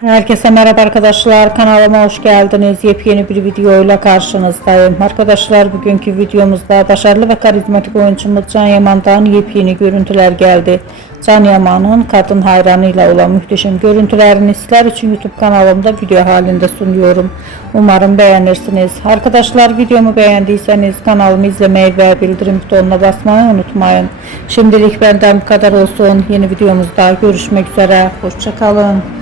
Herkese merhaba arkadaşlar, kanalıma hoş geldiniz. Yepyeni bir videoyla karşınızdayım. Arkadaşlar, bugünkü videomuzda başarılı ve karizmatik oyuncumuz Can Yaman'dan yepyeni görüntüler geldi. Can Yaman'ın kadın hayranıyla olan muhteşem görüntülerini sizler için YouTube kanalımda video halinde sunuyorum. Umarım beğenirsiniz. Arkadaşlar, videomu beğendiyseniz kanalımı izlemeyi ve bildirim butonuna basmayı unutmayın. Şimdilik benden bu kadar olsun. Yeni videomuzda görüşmek üzere. Hoşça kalın.